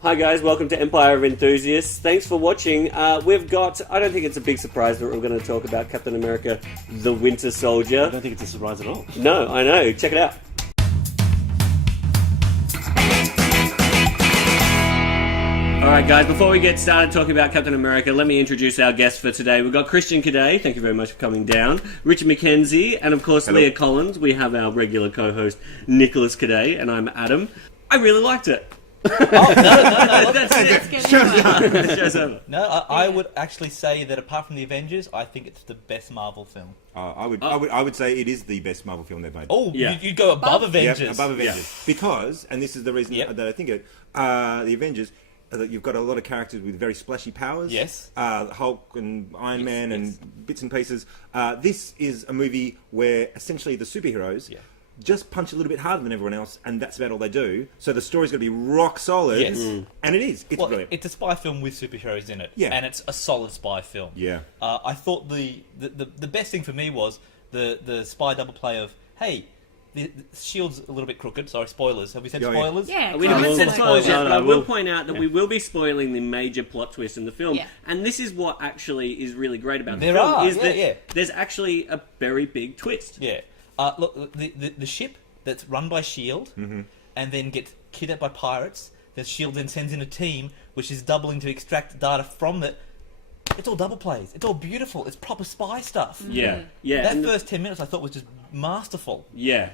Hi guys, welcome to Empire of Enthusiasts. Thanks for watching. We've got, I don't think it's a big surprise that we're going to talk about Captain America, the Winter Soldier. I don't think it's a surprise at all. No, I know. Check it out. Alright guys, before we get started talking about Captain America, let me introduce our guests for today. We've got Christian Cadet, thank you very much for coming down, Richard McKenzie, and of course Hello. Leah Collins. We have our regular co-host Nicholas Cadet, and I'm Adam. I really liked it. Oh, no. That's it. Let's get into it. Show's over. No, I would actually say that apart from the Avengers, I think it's the best Marvel film. I would say it is the best Marvel film they've made. Oh, Yeah. you'd go above Avengers. Yep, above Avengers. Because, and this is the reason Yep. that I think it, the Avengers, you've got a lot of characters with very splashy powers. Yes. Hulk and Iron Man yes. and bits and pieces. This is a movie where essentially the superheroes just punch a little bit harder than everyone else, and that's about all they do. So the story's going to be rock solid. Yes. And it is. It's Well, brilliant. it's a spy film with superheroes in it. Yeah. And it's a solid spy film. Yeah. I thought the best thing for me was the spy double play of, hey, the shield's a little bit crooked. Sorry, spoilers. Have we said Yeah, yeah. spoilers? Yeah, We haven't said spoilers yet, but I will will. point out that we will be spoiling the major plot twist in the film. Yeah. And this is what actually is really great about the There film, are, is yeah, that yeah. there's actually a very big twist. Yeah. Look, the ship that's run by S.H.I.E.L.D. And then gets kidnapped by pirates, the S.H.I.E.L.D. then sends in a team which is doubling to extract data from it. It's all double plays. It's all beautiful. It's proper spy stuff. Yeah, yeah. That and first 10 minutes I thought was just masterful. yeah,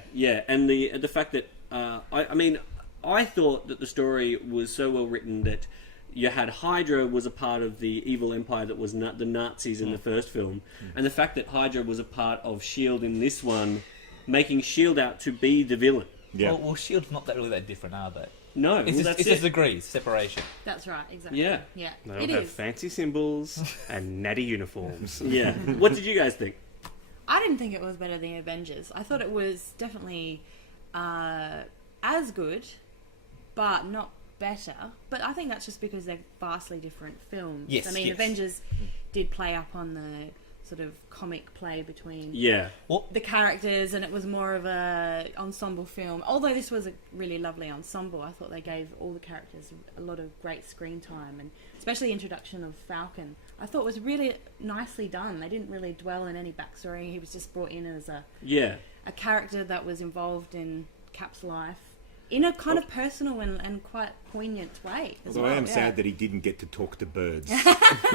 and the fact that I thought that the story was so well written that you had Hydra was a part of the evil empire that was the Nazis in the first film, and the fact that Hydra was a part of S.H.I.E.L.D. in this one, making S.H.I.E.L.D. out to be the villain. Yeah. Well, S.H.I.E.L.D's not that really that different, are they? No, It's that's just it. degrees, separation. That's right, exactly. Yeah. Yeah. They It all have is. fancy symbols and natty uniforms. Yeah. What did you guys think? I didn't think it was better than Avengers. I thought it was definitely as good, but not better. But I think that's just because they're vastly different films. Yes, I mean, yes. Avengers did play up on the sort of comic play between Yeah. the characters, and it was more of a ensemble film. Although this was a really lovely ensemble, I thought they gave all the characters a lot of great screen time, and especially the introduction of Falcon, I thought was really nicely done. They didn't really dwell in any backstory. He was just brought in as a character that was involved in Cap's life in a kind of personal and quite poignant way. Although I am sad that he didn't get to talk to birds.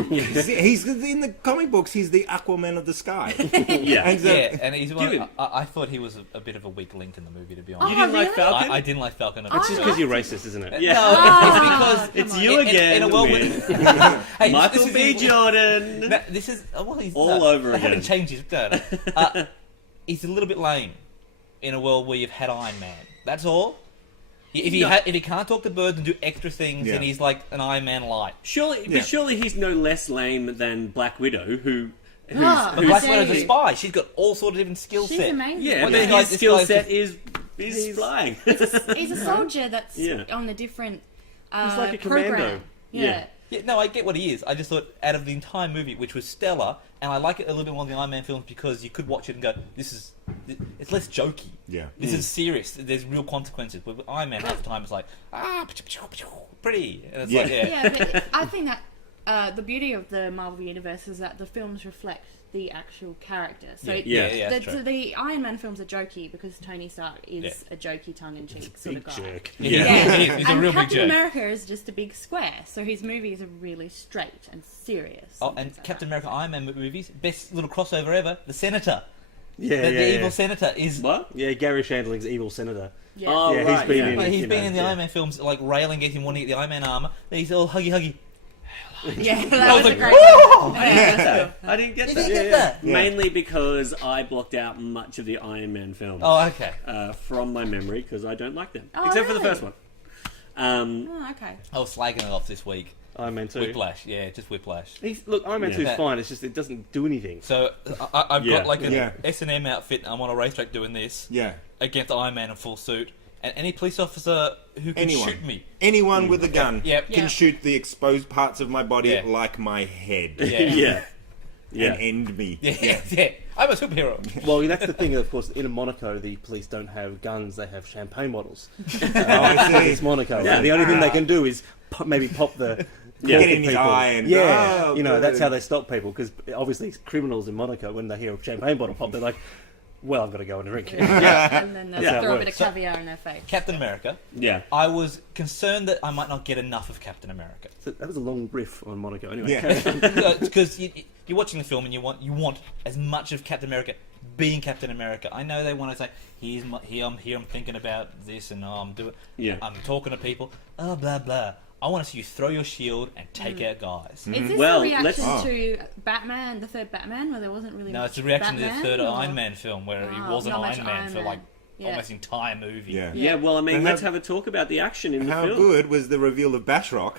He's in the comic books. He's the Aquaman of the sky. Yeah. And Yeah, and he's one. Dude. I thought he was a bit of a weak link in the movie, to be Oh, honest. You didn't like really? Falcon? I didn't like Falcon. It's just because you're racist, isn't it? Yeah. No, Oh, it's because It's you again. In a world with hey, Michael this B. is- Jordan. No, this is he's All over they again. haven't changed his. He's a little bit lame in a world where you've had Iron Man. That's all. If he can't talk to birds and do extra things, then he's like an Iron Man light. Surely he's no less lame than Black Widow, who's Oh, But Black dare Widow's a you. spy. She's got all sort of different skill She's sets. amazing. yeah, Well, but this guy- his this skill guy's set just- is flying. He's a soldier that's Yeah. on a different He's like a program. commando. Yeah. Yeah, no, I get what he is. I just thought out of the entire movie, which was stellar, and I like it a little bit more than the Iron Man films because you could watch it and go, it's less jokey. Yeah. This is serious. There's real consequences. But with Iron Man, half the time it's like, pretty. And it's like, Yeah, but I think that the beauty of the Marvel Universe is that the films reflect the actual character. So Yeah. that's true. the Iron Man films are jokey because Tony Stark is a jokey, tongue-in-cheek sort of Big guy. jerk. Yeah. He is. He's a And real big Captain jerk. America is just a big square, so his movies are really straight and serious. Oh, and things like Captain that. America Iron Man movies, best little crossover ever, the Senator. Yeah, The evil Senator is... What? Yeah, Gary Shandling's evil senator. Yeah. Oh, Yeah, he's right, been yeah. in- But he's you been know, in the yeah. Iron Man films, like railing at him wanting to get the Iron Man armor. Then he's all huggy. Yeah, I that was was a like, great "Whoa!" one. Yeah. I didn't get You that. didn't get that? Mainly because I blocked out much of the Iron Man films Oh, okay. from my memory because I don't like them, Oh, except for the really? first one. Oh, okay. I was slagging it off this week. Iron Man 2. Whiplash, yeah, just Whiplash. Look, Iron Man Yeah. 2 is Yeah. fine, it's just it doesn't do anything. So I've Yeah. got like an Yeah. S&M outfit. I'm on a racetrack doing this Yeah. against Iron Man in full suit, and any police officer who can Anyone. shoot me. Anyone with a gun Yep. can Yeah. shoot the exposed parts of my body Yeah. like my head Yeah. Yeah. and end me. Yeah. I'm a superhero. Well, that's the thing, of course, in Monaco, the police don't have guns, they have champagne bottles. Oh, I see. It's Monaco. Yeah. The only thing they can do is maybe pop the Yeah. Get in his people. eye and yeah, oh, you know, good. that's how they stop people, because obviously criminals in Monaco, when they hear a champagne bottle pop, they're like, well, I've got to go and drink. And then they'll That's how it throw a bit of works. caviar in their face. Captain America. Yeah. I was concerned that I might not get enough of Captain America. So that was a long riff on Monaco. Anyway, Yeah. Because you're watching the film and you want as much of Captain America being Captain America. I know they want to say, I'm thinking about this, and I'm talking to people, blah blah. I want to see you throw your shield and take out guys. Is this Well, a reaction let's- to Batman, the third Batman, where there wasn't really No, much it's a reaction to the Batman, third or- Iron Man film where he Oh, wasn't not much Iron Man Iron for Man. like Yeah. almost the entire movie. Yeah. Yeah, well, I mean, And let's how- have a talk about the action in the How film. good was the reveal of Bashrock?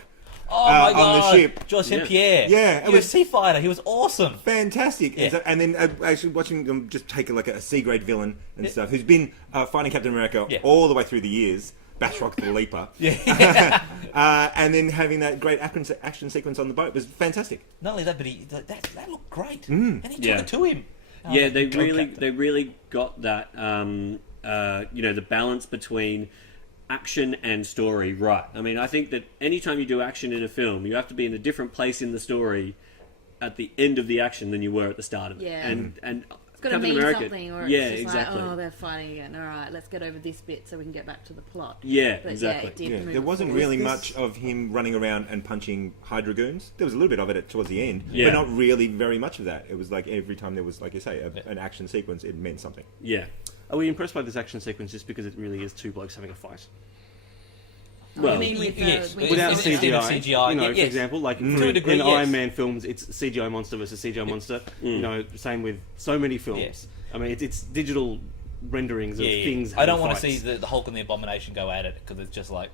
Oh my on the god! ship. George St. Yeah. Pierre. Yeah, it he was a sea fighter. He was awesome. Fantastic. Yeah. And then actually watching them just take a C-grade villain and stuff, who's been fighting Captain America Yeah. all the way through the years, Bashrock the Leaper. Yeah. And then having that great action sequence on the boat was fantastic. Not only that, but that looked great, and he took Yeah. it to him. Oh, Yeah, they go, really Captain. got that the balance between action and story right. I mean, I think that anytime you do action in a film, you have to be in a different place in the story at the end of the action than you were at the start of it. Yeah. And It's got to Captain mean America, something, or yeah, it's just exactly. like, oh, they're fighting again. All right, let's get over this bit so we can get back to the plot. Yeah, But exactly. Yeah, it did Yeah, move there wasn't forward. really much of him running around and punching Hydra goons. There was a little bit of it towards the end, Yeah. but not really very much of that. It was like every time there was, like you say, an action sequence, it meant something. Yeah. Are we impressed by this action sequence just because it really is two blokes having a fight? Well, I mean, with, yes, with Without Instead CGI, of CGI, you know, yeah, for yes. example, like To a degree, in yes. Iron Man films, it's CGI monster versus CGI monster. You know, same with so many films. I mean, it's digital renderings of things. I don't having want to see fights. the Hulk and the Abomination go at it because it's just like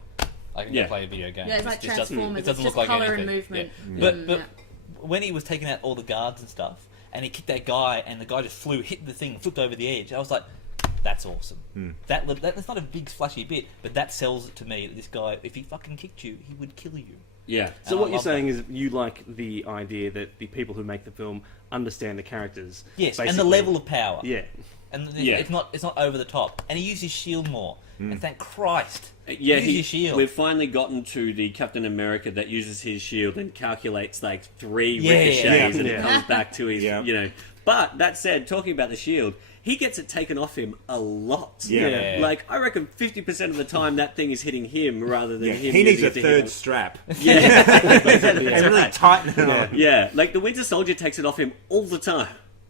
I can Yeah. go play a video game. Yeah, it's like This doesn't- Transformers. It doesn't It's look just like colour anything. and movement. Yeah. Mm, But yeah. when he was taking out all the guards and stuff, and he kicked that guy, and the guy just hit the thing, flipped over the edge. I was like, that's awesome. That's not a big flashy bit, but that sells it to me that this guy, if he fucking kicked you, he would kill you. Yeah. So And what I you're love saying is you like the idea that the people who make the film understand the characters. Yes, and the basically. level of power. Yeah. And Yeah. it's not over the top. And he used his shield more. And thank Christ. Yeah, Use your shield. we've finally gotten to the Captain America that uses his shield and calculates like 3 Yeah, ricochets yeah. and it Yeah. comes back to his, Yeah. you know. But that said, talking about the shield, he gets it taken off him a lot. Yeah. Yeah. Like, I reckon 50% of the time that thing is hitting him rather than Yeah, him he needs using a it to third hit strap. Yeah. And really tighten it on. Yeah, like the Winter Soldier takes it off him all the time.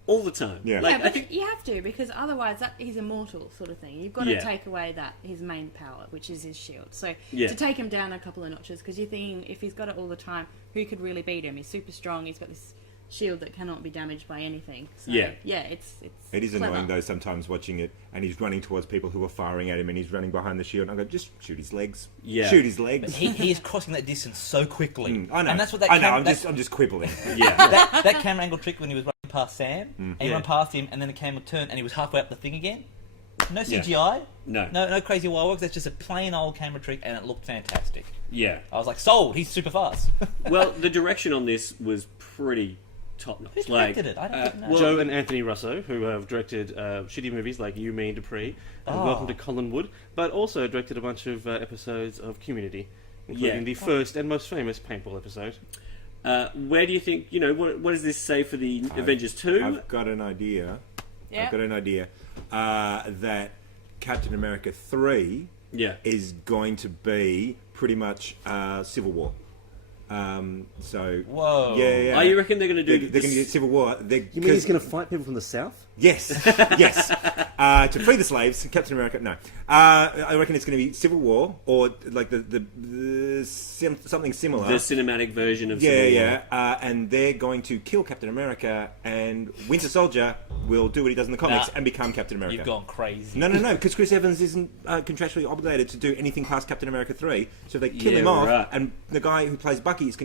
All the time. Yeah. Like, Yeah, I but think... you have to, because otherwise he's immortal, sort of thing. You've got to Yeah. take away his main power, which is his shield. So Yeah. to take him down a couple of notches, because you're thinking if he's got it all the time, who could really beat him? He's super strong. He's got this shield that cannot be damaged by anything. So, Yeah. it's It is clever. annoying though sometimes watching it, and he's running towards people who are firing at him, and he's running behind the shield. And I go, just shoot his legs. Yeah. Shoot his legs. He is crossing that distance so quickly. I know. And that's what that I know. cam- I'm just quibbling. Yeah. that camera angle trick when he was running past Sam, and he ran past him, and then the camera turned, and he was halfway up the thing again. No CGI. No. No crazy wire works. That's just a plain old camera trick, and it looked fantastic. Yeah. I was like, sold. He's super fast. Well, the direction on this was pretty top notch. Who directed it? I don't even know. well, Joe and Anthony Russo, who have directed shitty movies like You, Me, and Dupree, and Welcome to Collinwood, but also directed a bunch of episodes of Community, including Yeah. the first and most famous paintball episode. where do you think, you know, what does this say for the Avengers 2? I've got an idea. Yeah. I've got an idea that Captain America 3 Yeah. is going to be pretty much Civil War. So Whoa. yeah. Oh, you reckon they're going to do They're going to do Civil War? You mean he's going to fight people from the south? Yes, yes. To free the slaves, Captain America. No, I reckon it's going to be Civil War or like something similar. the cinematic version of Yeah, Civil War? yeah. And they're going to kill Captain America, and Winter Soldier will do what he does in the comics Nah. and become Captain America. You've gone crazy. No, because Chris Evans isn't contractually obligated to do anything past Captain America 3. So if they kill Yeah, him off, right. and the guy who plays Bucky is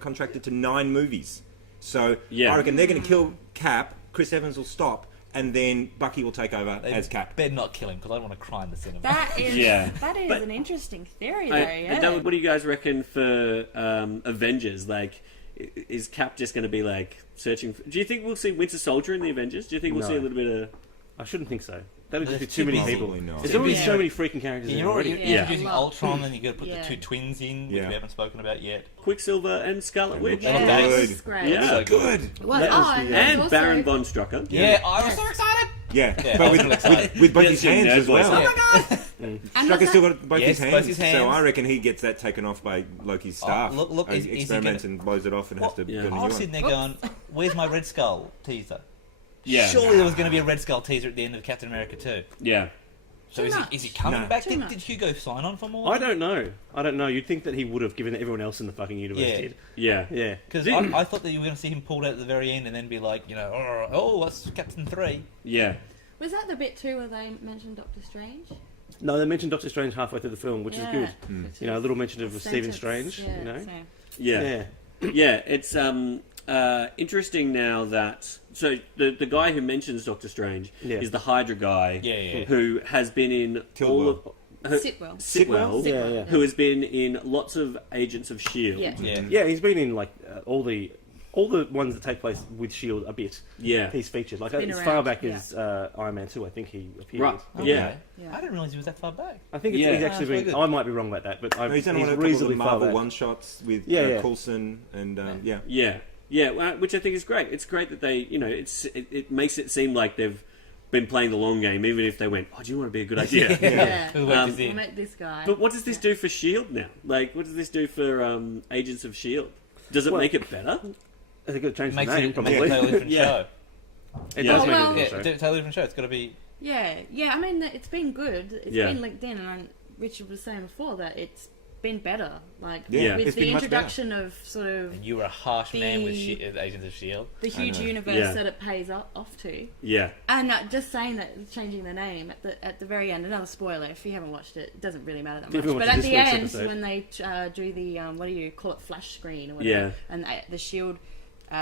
contracted to 9 movies. So Yeah. I reckon they're going to kill Cap, Chris Evans will stop, and then Bucky will take over They as Cap. better not kill him because I don't want to cry in the cinema. That is Yeah. that is But- an interesting theory, though. What do you guys reckon for Avengers? Like, is Cap just going to be like searching? Do you think we'll see Winter Soldier in the Avengers? Do you think we'll No. see a little bit of? I shouldn't think so. That would just be There's too many too people. busy. Not. There's Too already busy. so many freaking characters. You're in already already. Yeah. introducing A lot. Ultron, and you got to put Yeah. the two twins in, which Yeah. we haven't spoken about yet. Quicksilver and Scarlet Witch. Yeah. Yeah, Good. it was great. Yeah. So Good. It was. Yeah. Oh, and, And also, Baron von Strucker. Yeah, I was so excited. Yeah, Yeah, I but was really excited. with both Yes, his your hands nerd as voice. well. Yeah. And Strucker's was still that- got both, Yes, his hands, both his so hands. I reckon he gets that taken off by Loki's staff. look, is he experiments gonna- and blows it off and has to Yeah. build a I new was one. sitting there going, "Where's my Red Skull teaser?" Yeah. Surely there was going to be a Red Skull teaser at the end of Captain America 2. Yeah. So Too is much. he coming No. back? Too Did much. Hugo sign on for more? I don't know. You'd think that he would have, given everyone else in the fucking universe Yeah. did. Yeah. Yeah. Because I thought that you were going to see him pulled out at the very end and then be like, oh, that's Captain 3. Yeah. Was that the bit too where they mentioned Doctor Strange? No, they mentioned Doctor Strange halfway through the film, which is good. Which You know, a is little mention of Stephen sentence, Strange. yeah, You know. so- Yeah. Yeah. It's interesting now that the guy who mentions Doctor Strange Yeah. is the Hydra guy Yeah. who has been in all of Sitwell. Sitwell, Yeah, yeah. who has been in lots of Agents of Shield. Yeah. Yeah. Yeah, he's been in like all the ones that take place with Shield a bit. Yeah. He's featured like been as around, far back yeah. as Iron Man 2. I think he appeared. Right. Okay. Yeah. Yeah. I didn't realise he was that far back. I think it's, Yeah. he's actually That's very been. good. I might be wrong about that, but No, he's done one of the reasonably far Marvel back. one-shots with Yeah. Coulson and yeah. Yeah, yeah, which I think is great. It's great that they, it makes it seem like they've been playing the long game, even if they went, "Oh, do you want to be a good idea?" Yeah. Who worked this We'll in? make this guy. But what does this do for Shield now? Like, what does this do for Agents of Shield? Does it Well- make it better? I think it'll change the Makes name it a probably. totally different Yeah. show. It Yeah. does Oh, make well- it a Yeah, different show. a totally different show. It's got to be. Yeah. I mean, it's been good. It's Yeah. been linked in, and Richard was saying before that it's been better. Like Yeah, with it's the been much introduction of sort of And you were a harsh man with The- Agents of S.H.I.E.L.D. the huge know. universe Yeah. that it pays off to. Yeah, And just saying that, changing the name at the very end. Another spoiler. If you haven't watched it, it doesn't really matter that If you much. But watched at this the week's end, episode. when they do the what do you call it, flash screen or whatever, Yeah. and the Shield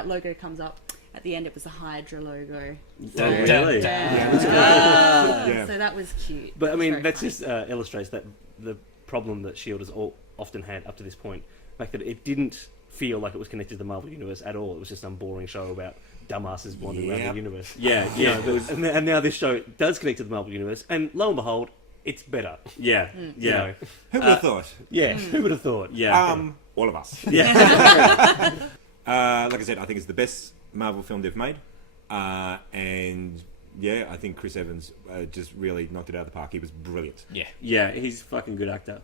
logo comes up. At the end, it was a Hydra logo. Oh, really? Yeah. So that was cute. But I It was mean, very that funny. just illustrates that the problem that Shield has often had up to this point, the fact that it didn't feel like it was connected to the Marvel universe at all. It was just some boring show about dumbasses wandering around Yep. the universe. yeah, yeah, it was- And now this show does connect to the Marvel universe, and lo and behold, it's better. yeah, Mm. You yeah, know? Who would have thought? Yeah, who would have thought? yeah, All of us. yeah. Like I said, I think it's the best Marvel film they've made, and yeah, I think Chris Evans just really knocked it out of the park. He was brilliant. Yeah. Yeah, he's a fucking good actor.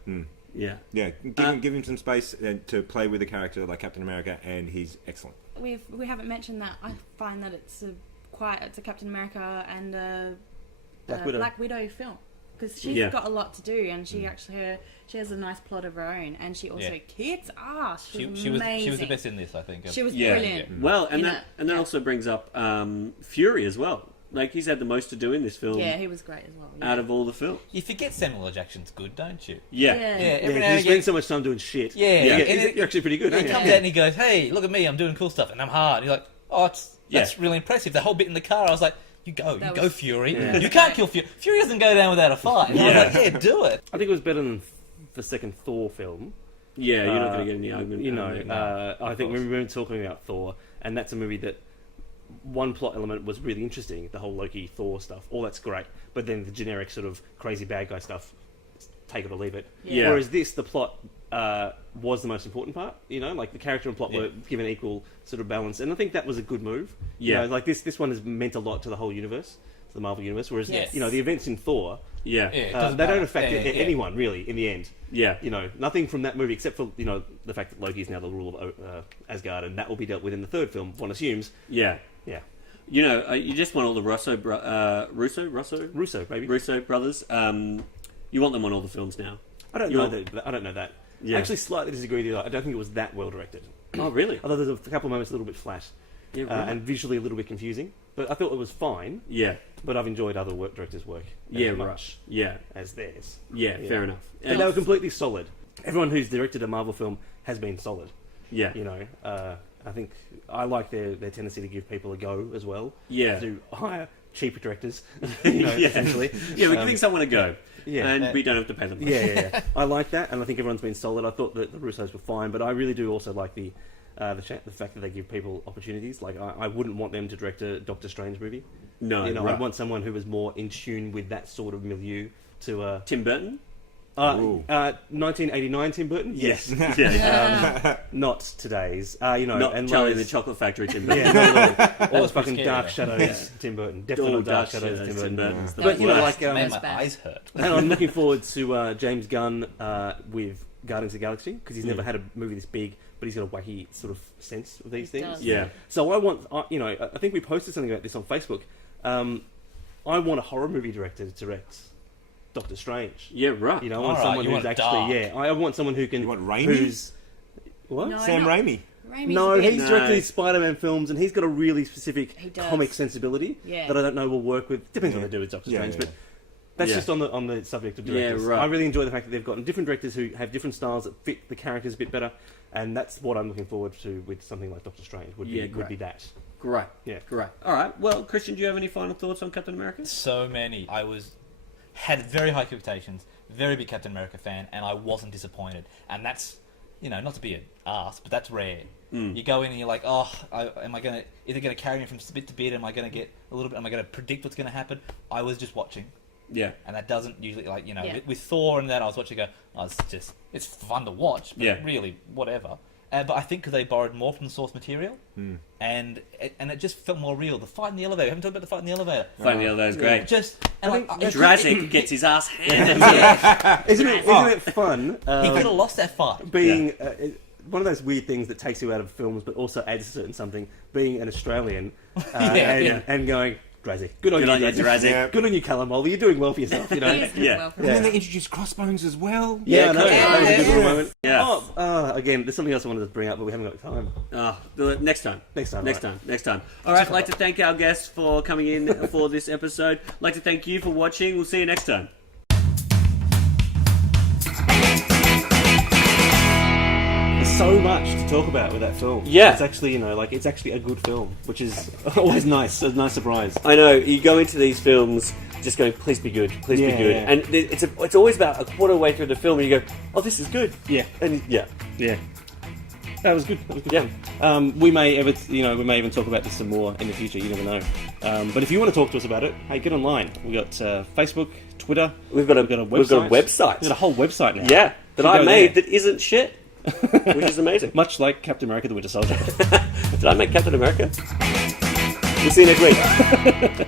Yeah, Yeah, give him some space to play with a character like Captain America, and he's excellent. we haven't mentioned that. I find that it's a Captain America and a Black Widow. film because she's Yeah. got a lot to do, and she actually she has a nice plot of her own, and she also Yeah. kicks ass. She She, was amazing. the best in this, I think. She was Yeah. brilliant. Well, and You that know, yeah. also brings up Fury as well. Like he's had the most to do in this film Yeah, he was great as well. Yeah. out of all the films. You forget Samuel L. Jackson's good, don't you? Yeah, Yeah. Yeah, every Yeah, now you and spend again. so much time doing shit. Yeah, Yeah. and You're actually pretty good, he aren't comes you? out and he goes, "Hey, look at me! I'm doing cool stuff, and I'm hard." You're like, "Oh, that's really impressive." The whole bit in the car, I was like, "You go, That go, was- Fury! Yeah. You can't kill Fury. Fury doesn't go down without a fight." And I was like, "Yeah, do it." I think it was better than the second Thor film. yeah. You're not going to get any You argument. know, I think course. we were talking about Thor, and that's a movie that one plot element was really interesting, the whole Loki Thor stuff. All that's great, but then the generic sort of crazy bad guy stuff, take it or leave it. Yeah. Whereas this, the plot was the most important part. You know, like the character and plot Yeah. were given equal sort of balance, and I think that was a good move. You Yeah. know, like this one has meant a lot to the whole universe, to the Marvel universe. Whereas Yes. you know the events in Thor. Yeah, Yeah, it They doesn't don't matter. affect Yeah, yeah. anyone really in the end. yeah, You know, nothing from that movie except for the fact that Loki is now the ruler of Asgard, and that will be dealt with in the third film. One assumes. yeah. Yeah, You know, you just want all the Russo Russo, maybe. brothers. You want them on all the films now. I don't You know want- that. I don't know that. Yeah. I actually slightly disagree with you. I don't think it was that well directed. Oh, really? Although there's a couple of moments a little bit flat Yeah, right. and visually a little bit confusing. But I thought it was fine. yeah, But I've enjoyed other directors' work as yeah, right. much Yeah, as theirs. yeah, Yeah. fair enough. And they were completely solid. Everyone who's directed a Marvel film has been solid. Yeah, You know, I think I like their tendency to give people a go as well. yeah, To hire cheaper directors, Yeah. essentially. Yeah, we're giving someone a go. Yeah. And we don't have to pay them. Yeah. I like that, and I think everyone's been solid. I thought that the Russos were fine, but I really do also like the fact that they give people opportunities. Like, I wouldn't want them to direct a Doctor Strange movie. No, I'd want someone who was more in tune with that sort of milieu to... Tim Burton? 1989 Tim Burton? Yes. Yeah. Not today's. Not and Charlie those- the Chocolate Factory Tim Burton. Yeah, not at all. All the was pretty fucking scary, Dark though. Shadows Tim Burton. Definitely Dark Shadows Tim Burton. Burton's the But, worst. Made my bad. eyes hurt. And I'm looking forward to James Gunn with Guardians of the Galaxy, because he's never had a movie this big, but he's got a wacky sort of sense of these He things. does. Yeah. So I want, I think we posted something about this on Facebook. I want a horror movie director to direct Doctor Strange. Yeah, right. I want Alright, someone you who's want actually, dark. I want someone who can. You want Raimi? Who's what? No, Sam not- Raimi. Raimi's No, a bit- he's No. directed these Spider-Man films, and he's got a really specific He does. comic sensibility Yeah. that I don't know will work with. Depends Yeah. what they do with Doctor Yeah, Strange, yeah. but that's Yeah. just on the subject of Yeah, directors. right. I really enjoy the fact that they've gotten different directors who have different styles that fit the characters a bit better, and that's what I'm looking forward to with something like Doctor Strange. Would Yeah, be great. that. Great. Yeah. Great. All right. Well, Christian, do you have any final thoughts on Captain America? So many. I had very high expectations, very big Captain America fan, and I wasn't disappointed. And that's, not to be an ass, but that's rare. You go in and you're like, is it going to carry me from bit to bit? Am I going to get a little bit? Am I going to predict what's going to happen? I was just watching, Yeah. and that doesn't usually Yeah. with Thor and that I was watching. It's fun to watch, but Yeah. really whatever. But I think because they borrowed more from the source material, and it just felt more real. The fight in the elevator. We haven't talked about the fight in the elevator. Fighting the other is great. Just and like, Drazic gets his ass handed. Isn't it fun? he could have lost that fight. Being one of those weird things that takes you out of films, but also adds a certain something. Being an Australian and going, Drazic, good on Good you, on you, Drazic. Yeah. Good on you, Callum Mulder. You're doing well for yourself. He is doing Yeah. well for And then me. they introduced Crossbones as well. Yeah, I know. Yeah. That was a good little moment. Yeah. Again, there's something else I wanted to bring up, but we haven't got time. Next time. Next time, Next right. time. Next time. All right. I'd like to thank our guests for coming in for this episode. I'd like to thank you for watching. We'll see you next time. There's so much to talk about with that film. Yeah. It's actually, it's actually a good film, which is always nice. A nice surprise. I know you go into these films just going, please be good, please be Yeah, good, yeah. and it's always about a quarter way through the film, and you go, oh, this is good, Yeah. and yeah, Yeah. That was good. That was good. Yeah. Fun. We may even talk about this some more in the future. You never know. But if you want to talk to us about it, hey, get online. We got Facebook, Twitter. we've got a website. we've got a website, We've got a whole website now. yeah, that You I go made there. that isn't shit, which is amazing. Much like Captain America: The Winter Soldier. Did I make Captain America? We'll see you next week.